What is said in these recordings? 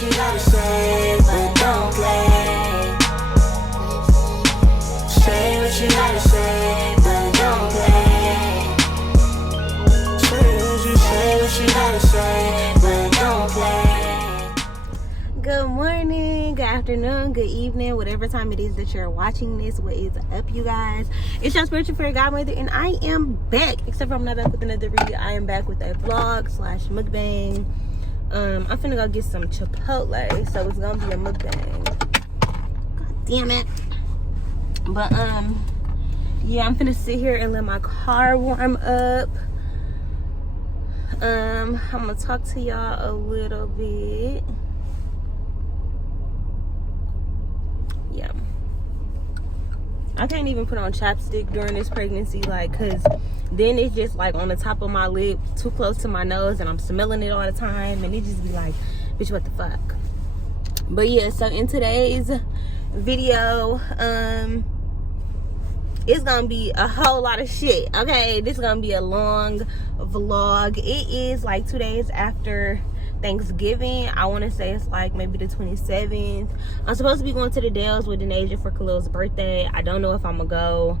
what you gotta say, but don't play. Say what you gotta say, but don't play. Say what you gotta say, but don't play. Good morning, good afternoon, good evening, whatever time it is that you're watching this. What is up, you guys? It's your spiritual fairy godmother, and I am back. Except for I'm not back with another video. I am back with a vlog / mukbang. I'm finna go get some Chipotle, so it's gonna be a mukbang. God damn it. But yeah, I'm finna sit here and let my car warm up. I'm gonna talk to y'all a little bit. Yeah, I can't even put on chapstick during this pregnancy, like, cause then it's just like on the top of my lip, too close to my nose, and I'm smelling it all the time, and it just be like, bitch, what the fuck. But yeah, so in today's video, it's gonna be a whole lot of shit. Okay, this is gonna be a long vlog. It is like 2 days after Thanksgiving. I want to say it's like maybe the 27th. I'm supposed to be going to the Dells with Denasia for Khalil's birthday. I don't know if I'm gonna go.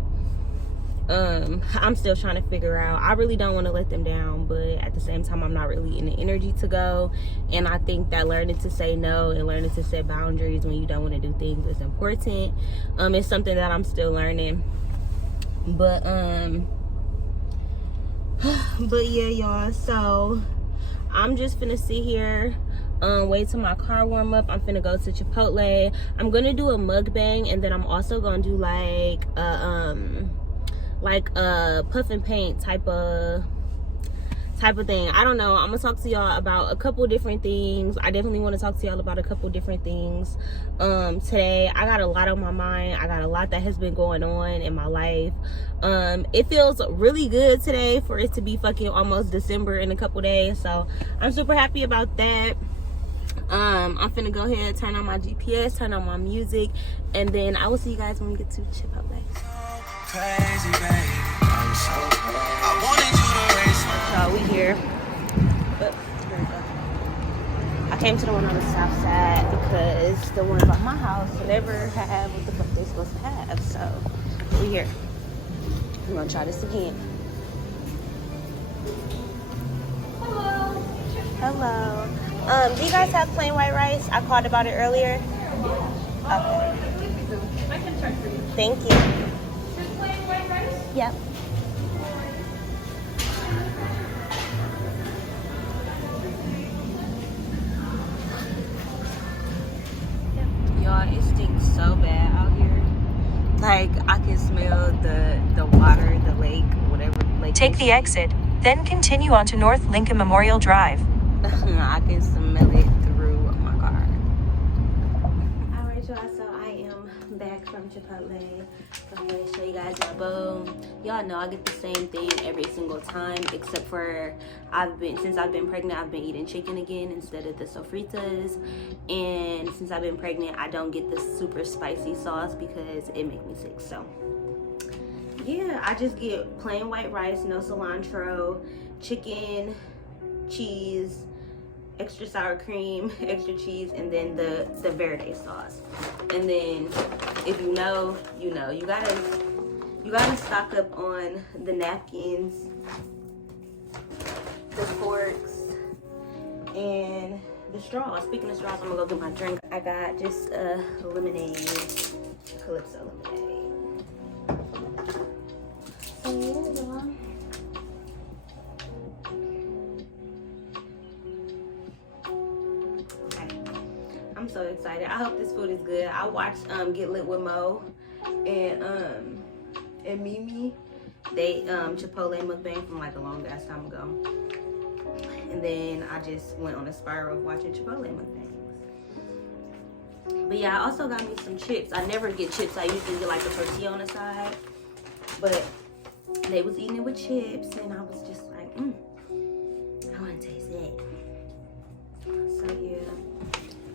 I'm still trying to figure out. I really don't want to let them down, but at the same time, I'm not really in the energy to go. And I think that learning to say no and learning to set boundaries when you don't want to do things is important. It's something that I'm still learning. But yeah, y'all, so I'm just finna sit here, wait till my car warm up. I'm finna go to Chipotle. I'm gonna do a mukbang, and then I'm also gonna do like a puff and paint type of thing. I don't know. I'm gonna talk to y'all about a couple different things. I definitely want to talk to y'all about a couple different things today. I got a lot on my mind. I got a lot that has been going on in my life. It feels really good today for it to be fucking almost December in a couple days, so I'm super happy about that. I'm finna go ahead, turn on my GPS, turn on my music, and then I will see you guys when we get to Chipotle. Crazy, baby. I'm so cold. I wanted you to raise my. So we here. But here we go. I came to the one on the south side because the one by my house never had what the fuck they supposed to have. So we here. I'm gonna try this again. Hello. Hello. Do you guys have plain white rice? I called about it earlier. Okay. I can check for you. Thank you. Just plain white rice? Yep. Y'all, it stinks so bad out here. Like, I can smell the water, the lake, whatever lake. Take the exit, then continue on to North Lincoln Memorial Drive. I can smell it through my car. Alright, y'all, so I am back from Chipotle. I'm going to show you guys my bowl. Y'all know I get the same thing every single time, except for since I've been pregnant, I've been eating chicken again instead of the sofritas. And since I've been pregnant, I don't get the super spicy sauce because it makes me sick. So yeah, I just get plain white rice, no cilantro, chicken, cheese, extra sour cream, extra cheese, and then the verde sauce. And then if you know, you know. You gotta stock up on the napkins, the forks, and the straws. Speaking of straws, I'm gonna go get my drink. I got just a lemonade, Calypso lemonade. So yeah, y'all. I'm so excited. I hope this food is good. I watched Get Lit with Mo and Mimi. They Chipotle mukbang from like a long ass time ago. And then I just went on a spiral of watching Chipotle mukbangs. But yeah, I also got me some chips. I never get chips. I usually get like a tortilla on the side. But they was eating it with chips, and I was just like, I want to taste it. So yeah.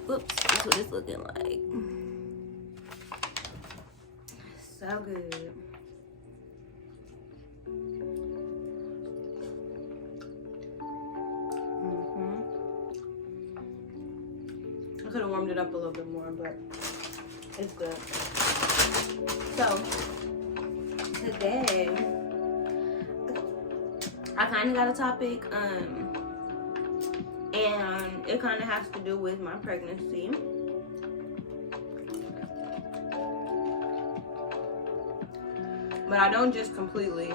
Whoops, that's what it's looking like. So good. could have warmed it up a little bit more, but it's good. So today I kind of got a topic, and it kind of has to do with my pregnancy. But I don't just completely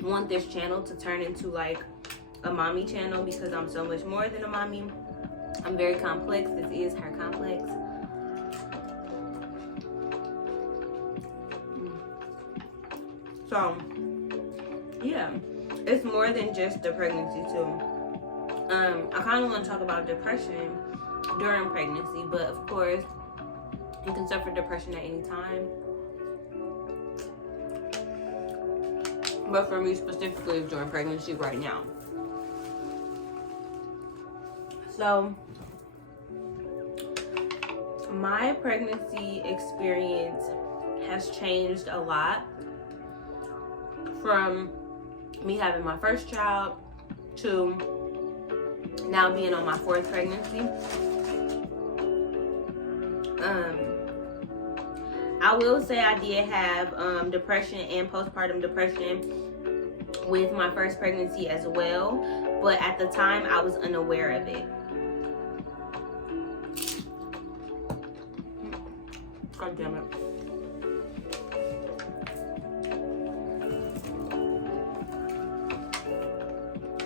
want this channel to turn into like a mommy channel, because I'm so much more than a mommy. I'm very complex. This is her complex. So yeah, it's more than just the pregnancy too. I kind of want to talk about depression during pregnancy, but of course you can suffer depression at any time. But for me specifically, it's during pregnancy right now. So my pregnancy experience has changed a lot, from me having my first child to now being on my 4th pregnancy. I will say I did have depression and postpartum depression with my first pregnancy as well, but at the time I was unaware of it. God damn it.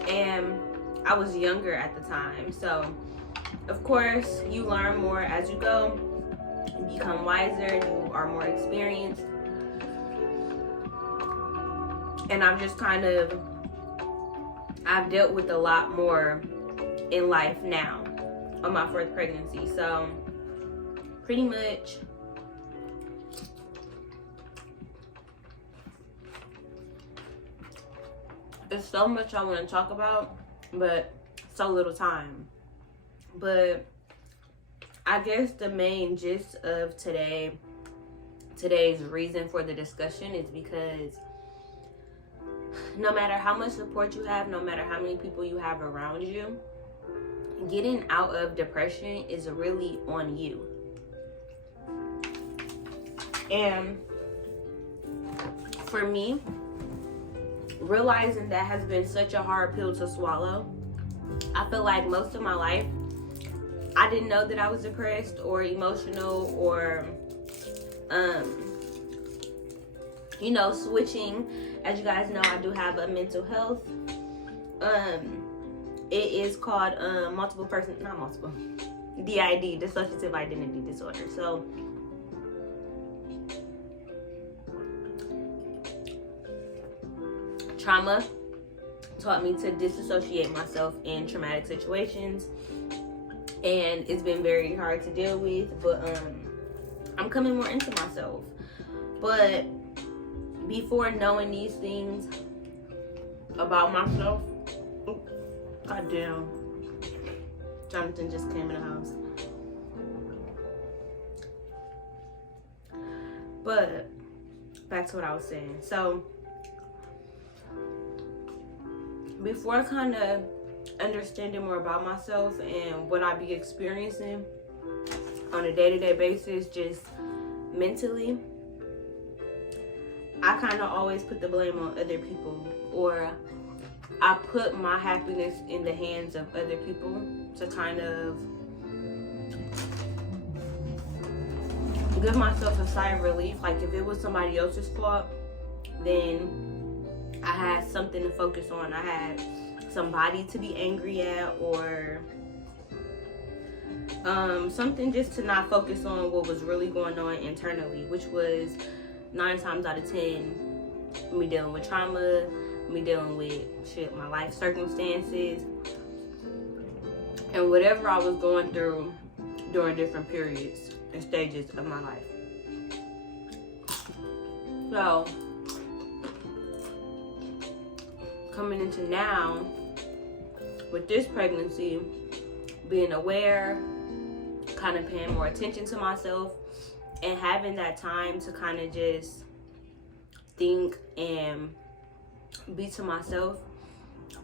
And I was younger at the time, so of course you learn more as you go. You become wiser, you are more experienced. And I've dealt with a lot more in life now on my 4th pregnancy. So pretty much there's so much I want to talk about, but so little time. But I guess the main gist of today's reason for the discussion is because no matter how much support you have, no matter how many people you have around you, getting out of depression is really on you. And for me, realizing that has been such a hard pill to swallow. I feel like most of my life I didn't know that I was depressed or emotional or switching. As you guys know, I do have a mental health. It is called DID, dissociative identity disorder. So trauma taught me to disassociate myself in traumatic situations, and it's been very hard to deal with, but I'm coming more into myself. But before knowing these things about myself, goddamn, Jonathan just came in the house. But back to what I was saying. So before kind of understanding more about myself and what I be experiencing on a day-to-day basis, just mentally, I kind of always put the blame on other people, or I put my happiness in the hands of other people to kind of give myself a sigh of relief. Like if it was somebody else's fault, then I had something to focus on. I had somebody to be angry at, or something just to not focus on what was really going on internally, which was 9 times out of 10 me dealing with trauma, me dealing with my life circumstances, and whatever I was going through during different periods and stages of my life. So coming into now with this pregnancy, being aware, kind of paying more attention to myself, and having that time to kind of just think and be to myself,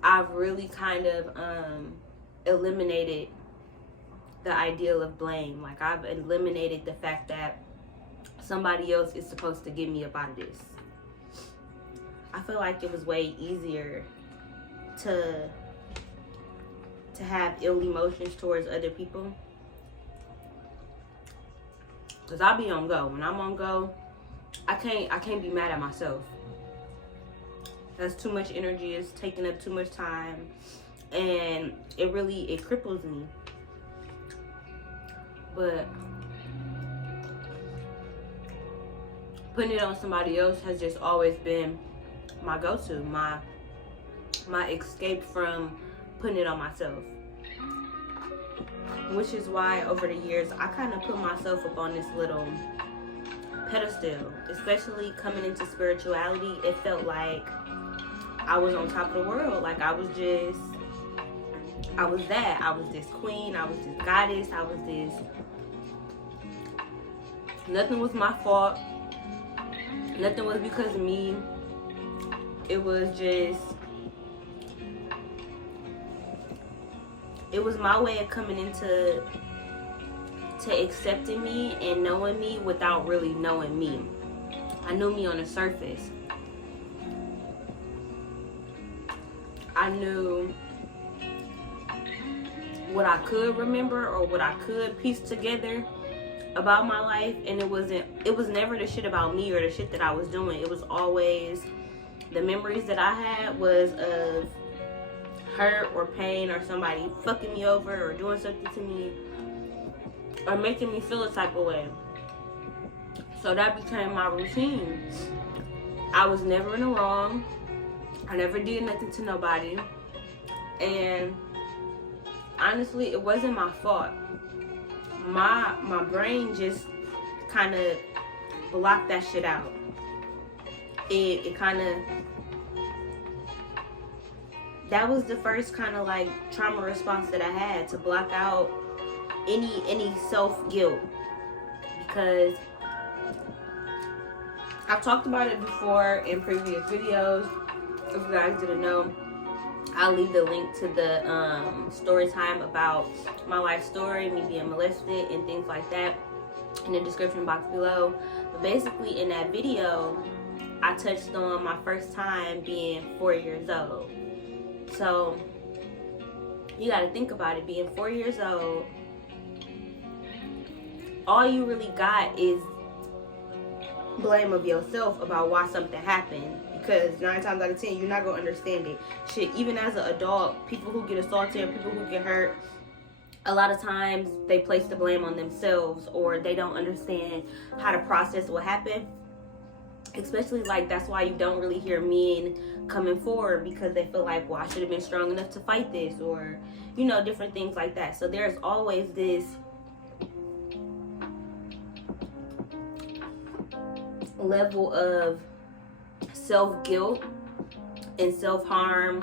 I've really kind of eliminated the ideal of blame. Like, I've eliminated the fact that somebody else is supposed to get me up out of this. I feel like it was way easier to have ill emotions towards other people. Cause I'll be on go. When I'm on go, I can't be mad at myself. That's too much energy. It's taking up too much time, and it cripples me. But putting it on somebody else has just always been my go-to, my escape from putting it on myself. Which is why over the years I kind of put myself up on this little pedestal. Especially coming into spirituality, it felt like I was on top of the world. Like I was that. I was this queen. I was this goddess. I was this. Nothing was my fault. Nothing was because of me. It was just, it was my way of coming into accepting me and knowing me without really knowing me. I knew me on the surface. I knew what I could remember or what I could piece together about my life, and it was never the shit about me or the shit that I was doing. It was always the memories that I had was of hurt or pain or somebody fucking me over or doing something to me or making me feel a type of way. So that became my routine. I was never in the wrong. I never did nothing to nobody. And honestly, it wasn't my fault. My brain just kind of blocked that shit out. It kind of, that was the first kind of like trauma response that I had, to block out any self-guilt. Because I've talked about it before in previous videos. If you guys didn't know, I'll leave the link to the story time about my life story, me being molested and things like that, in the description box below. But basically in that video, I touched on my first time being 4 years old. So you gotta think about it, being 4 years old, all you really got is blame of yourself about why something happened. Because 9 times out of 10, you're not gonna understand it. Shit, even as an adult, people who get assaulted or people who get hurt, a lot of times they place the blame on themselves, or they don't understand how to process what happened. Especially, like, that's why you don't really hear men coming forward, because they feel like, well, I should have been strong enough to fight this, or, you know, different things like that. So there's always this level of self-guilt and self-harm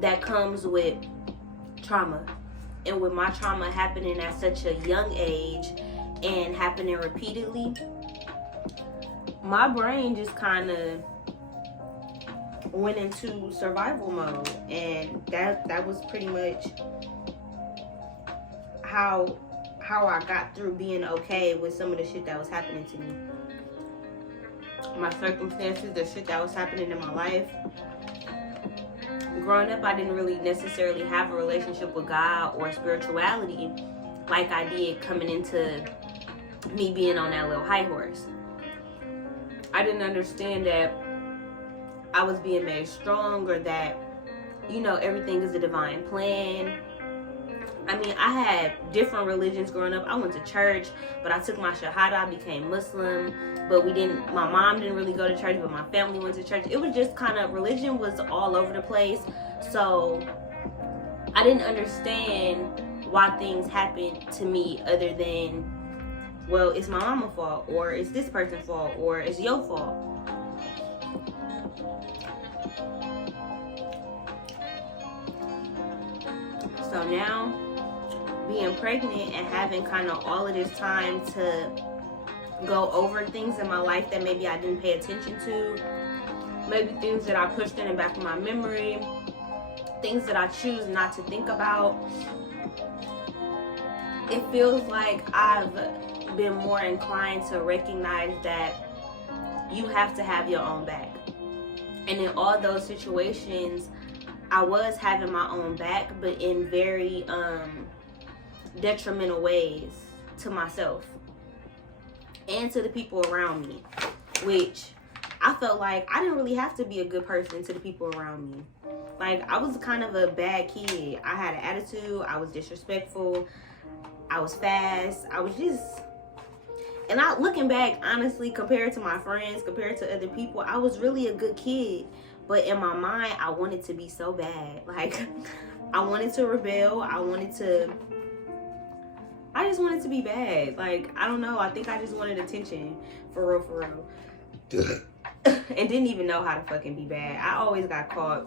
that comes with trauma. And with my trauma happening at such a young age and happening repeatedly, my brain just kind of went into survival mode, and that was pretty much how I got through being okay with some of the shit that was happening to me. My circumstances, the shit that was happening in my life. Growing up, I didn't really necessarily have a relationship with God or spirituality like I did coming into me being on that little high horse. I didn't understand that I was being made strong, or that, you know, everything is a divine plan. I mean, I had different religions growing up. I went to church, but I took my shahada, I became Muslim, but my mom didn't really go to church, but my family went to church. It was just kind of, religion was all over the place. So I didn't understand why things happened to me other than, well, it's my mama's fault, or it's this person's fault, or it's your fault. So now, being pregnant and having kind of all of this time to go over things in my life that maybe I didn't pay attention to, maybe things that I pushed in the back of my memory, things that I choose not to think about, it feels like I've been more inclined to recognize that you have to have your own back. And in all those situations, I was having my own back, but in very detrimental ways to myself and to the people around me, which I felt like I didn't really have to be a good person to the people around me. Like, I was kind of a bad kid. I had an attitude. I was disrespectful. I was fast. I was just... And looking back, honestly, compared to my friends, compared to other people, I was really a good kid. But in my mind, I wanted to be so bad. Like, I wanted to rebel. I just wanted to be bad. Like, I don't know. I think I just wanted attention. For real, for real. And didn't even know how to fucking be bad. I always got caught.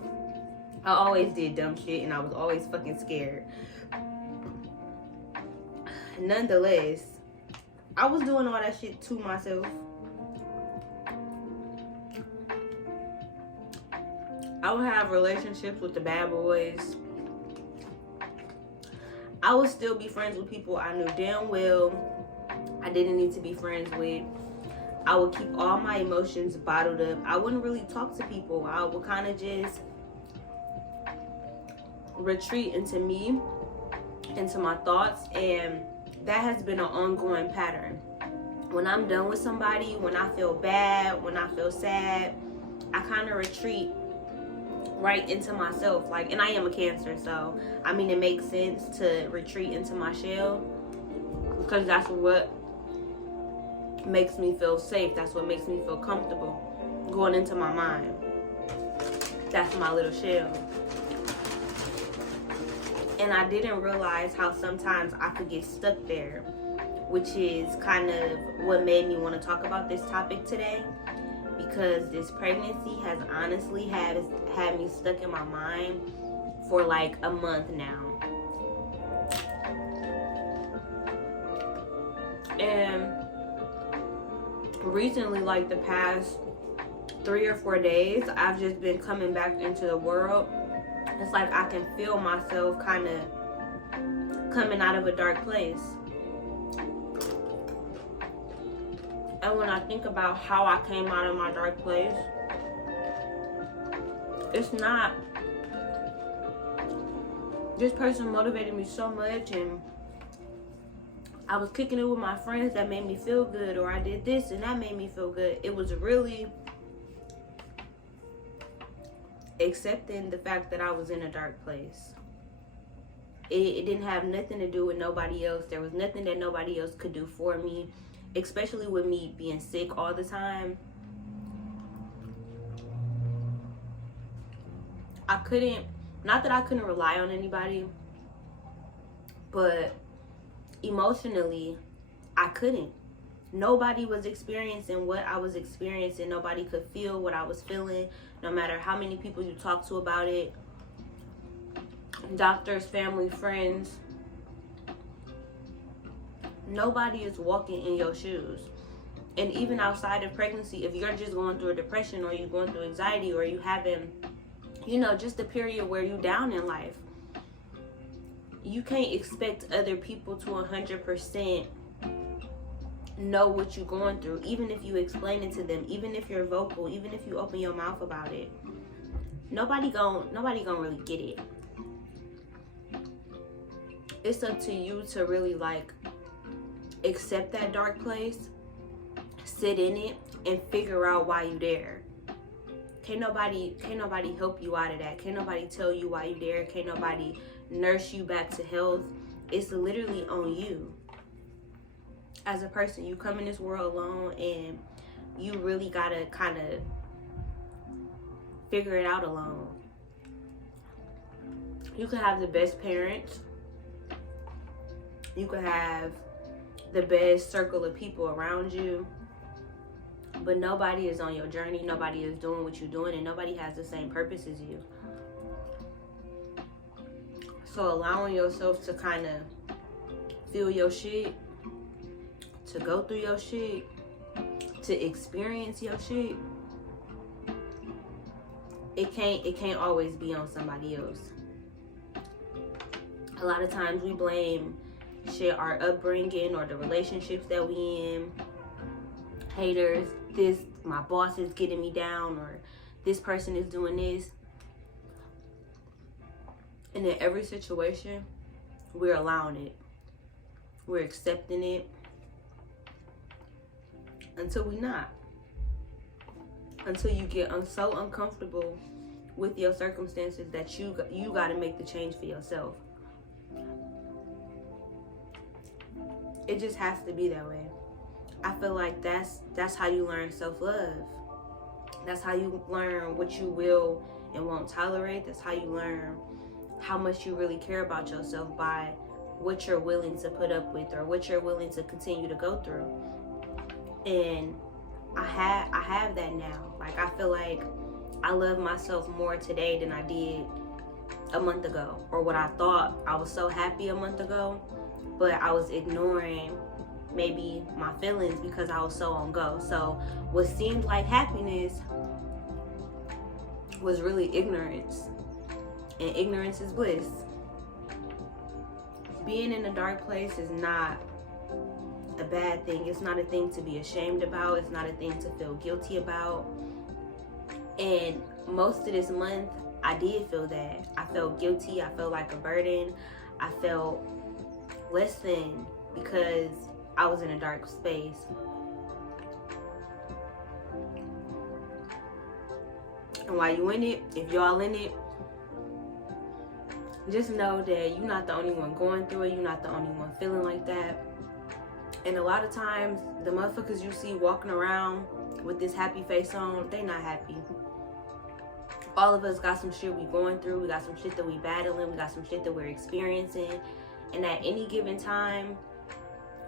I always did dumb shit, and I was always fucking scared. Nonetheless, I was doing all that shit to myself. I would have relationships with the bad boys. I would still be friends with people I knew damn well I didn't need to be friends with. I would keep all my emotions bottled up. I wouldn't really talk to people. I would kind of just retreat into me, into my thoughts, and that has been an ongoing pattern. When I'm done with somebody, when I feel bad, when I feel sad, I kind of retreat right into myself. Like, and I am a Cancer, so I mean, it makes sense to retreat into my shell, because that's what makes me feel safe. That's what makes me feel comfortable, going into my mind. That's my little shell. And I didn't realize how sometimes I could get stuck there, which is kind of what made me want to talk about this topic today, because this pregnancy has honestly had me stuck in my mind for like a month now. And recently, like the past 3 or 4 days, I've just been coming back into the world. It's like I can feel myself kind of coming out of a dark place. And when I think about how I came out of my dark place, it's not, this person motivated me so much, and I was kicking it with my friends that made me feel good, or I did this and that made me feel good. It was really accepting the fact that I was in a dark place. It didn't have nothing to do with nobody else. There was nothing that nobody else could do for me, especially with me being sick all the time. I couldn't, not that I couldn't rely on anybody, but emotionally, I couldn't. Nobody was experiencing what I was experiencing. Nobody could feel what I was feeling, no matter how many people you talk to about it. Doctors, family, friends. Nobody is walking in your shoes. And even outside of pregnancy, if you're just going through a depression, or you're going through anxiety, or you having, you know, just a period where you're down in life, you can't expect other people to 100% know what you're going through, even if you explain it to them, even if you're vocal, even if you open your mouth about it. Nobody gonna really get it. It's up to you to really like accept that dark place, sit in it, and figure out why you there. Can't nobody help you out of that. Can't nobody tell you why you there. Can't nobody nurse you back to health. It's literally on you. As a person, you come in this world alone, and you really gotta kind of figure it out alone. You could have the best parents. You could have the best circle of people around you, but nobody is on your journey. Nobody is doing what you're doing, and nobody has the same purpose as you. So allowing yourself to kind of feel your shit, to go through your shit, to experience your shit, it can't always be on somebody else. A lot of times we blame shit, our upbringing or the relationships that we in, haters, this, my boss is getting me down, or this person is doing this. And in every situation, we're allowing it. We're accepting it until we not. Until you get so uncomfortable with your circumstances that you got to make the change for yourself. It just has to be that way. I feel like that's how you learn self-love. That's how you learn what you will and won't tolerate. That's how you learn how much you really care about yourself, by what you're willing to put up with or what you're willing to continue to go through. And I have that now. Like, I feel like I love myself more today than I did a month ago, or what I thought. I was so happy a month ago, but I was ignoring maybe my feelings because I was so on go. So what seemed like happiness was really ignorance, and ignorance is bliss. Being in a dark place is not a bad thing. It's not a thing to be ashamed about. It's not a thing to feel guilty about. And most of this month, I did feel that. I felt guilty. I felt like a burden. I felt less than because I was in a dark space. And while you in it, if y'all in it, just know that you're not the only one going through it. You're not the only one feeling like that. And a lot of times, the motherfuckers you see walking around with this happy face on, they not happy. All of us got some shit we going through. We got some shit that we battling. We got some shit that we're experiencing. And at any given time,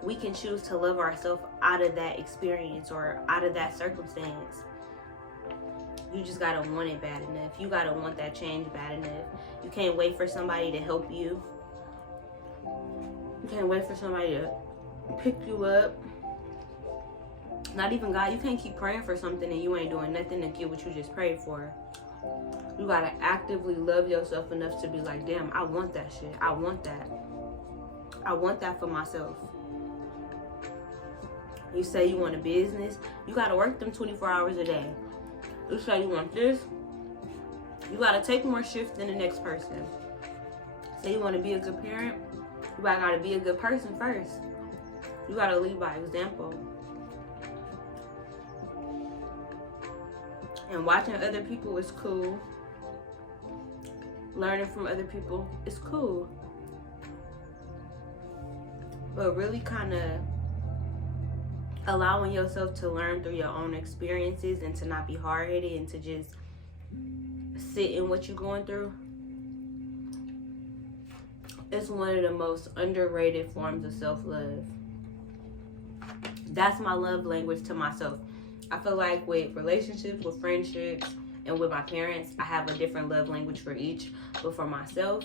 we can choose to love ourselves out of that experience or out of that circumstance. You just gotta want it bad enough. You gotta want that change bad enough. You can't wait for somebody to help you. You can't wait for somebody to pick you up. Not even God. You can't keep praying for something and you ain't doing nothing to get what you just prayed for. You gotta actively love yourself enough to be like, damn, I want that shit. I want that. I want that for myself. You say you want a business, you gotta work them 24 hours a day. You say you want this, you gotta take more shifts than the next person. Say you wanna be a good parent, you gotta be a good person first. You gotta lead by example. And watching other people is cool. Learning from other people is cool. But really kind of allowing yourself to learn through your own experiences and to not be hard-headed and to just sit in what you're going through, it's one of the most underrated forms of self-love. That's my love language to myself. I feel like with relationships, with friendships, and with my parents, I have a different love language for each. But for myself,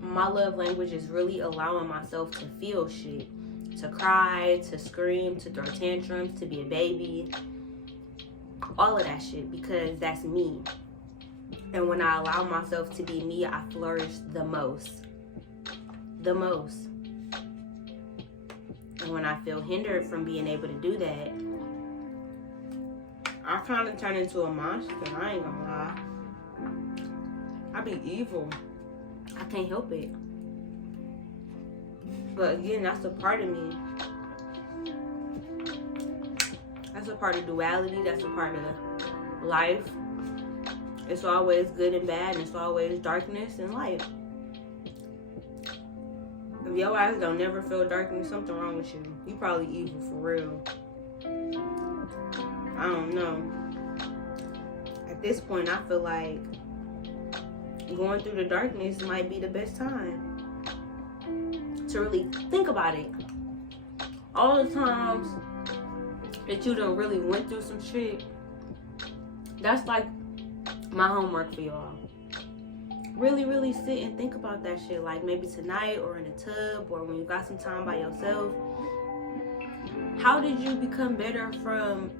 my love language is really allowing myself to feel shit. To cry, to scream, to throw tantrums, to be a baby. All of that shit, because that's me. And when I allow myself to be me, I flourish the most. The most. And when I feel hindered from being able to do that, I kind of turn into a monster. I ain't gonna lie. I be evil. I can't help it. But again, that's a part of me. That's a part of duality. That's a part of life. It's always good and bad. And it's always darkness and light. If your eyes don't never feel darkness, something wrong with you. You probably evil for real. I don't know. At this point, I feel like going through the darkness might be the best time to really think about it. All the times that you done really went through some shit, that's like my homework for y'all. Really, really sit and think about that shit. Like maybe tonight or in a tub or when you got some time by yourself. How did you become better from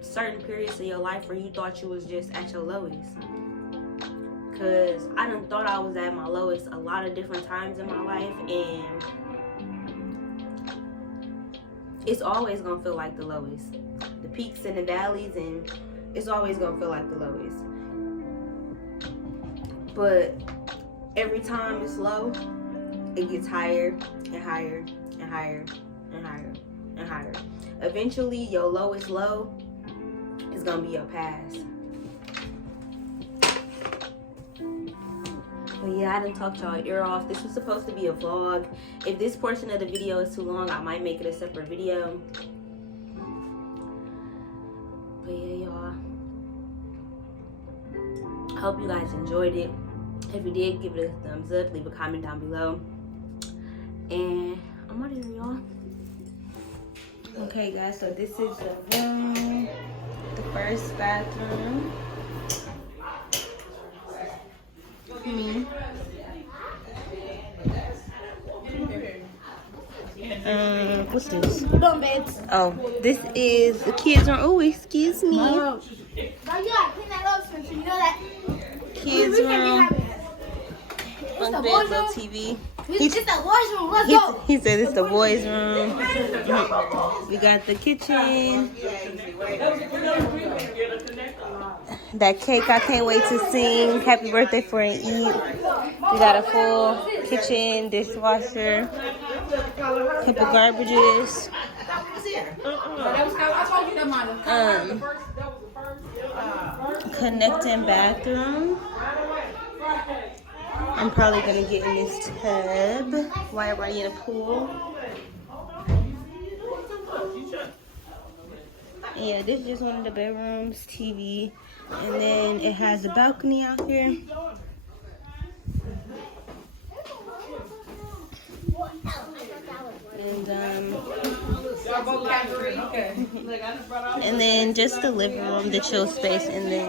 certain periods of your life where you thought you was just at your lowest? because I done thought I was at my lowest a lot of different times in my life, and it's always gonna feel like the lowest. The peaks and the valleys, and it's always gonna feel like the lowest. But every time it's low, it gets higher and higher and higher and higher and higher. Eventually, your lowest low is gonna be your past. But yeah, I done talked y'all ear off. This was supposed to be a vlog. If this portion of the video is too long, I might make it a separate video. But yeah, y'all. Hope you guys enjoyed it. If you did, give it a thumbs up. Leave a comment down below. And I'm out of here, y'all. Okay, guys. So this is the room. The first bathroom. What's this? Bunk beds. Oh, this is the kids' room. Oh, excuse me. Now you gotta clean that up, so you know that. Kids' room. It's Bunk the bed, boys' little room. TV. It's the boys' room. Let's go. He said it's the boys' room. We got the kitchen. That cake I can't wait to sing. Happy birthday for and eat. We got a full kitchen, dishwasher, couple garbages. Connecting bathroom. I'm probably gonna get in this tub while we're in the pool. Yeah, this is just one of the bedrooms, TV, and then it has a balcony out here. And then just the living room, the chill space, and then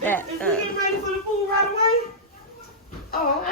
that. Ready for the pool right away? Oh.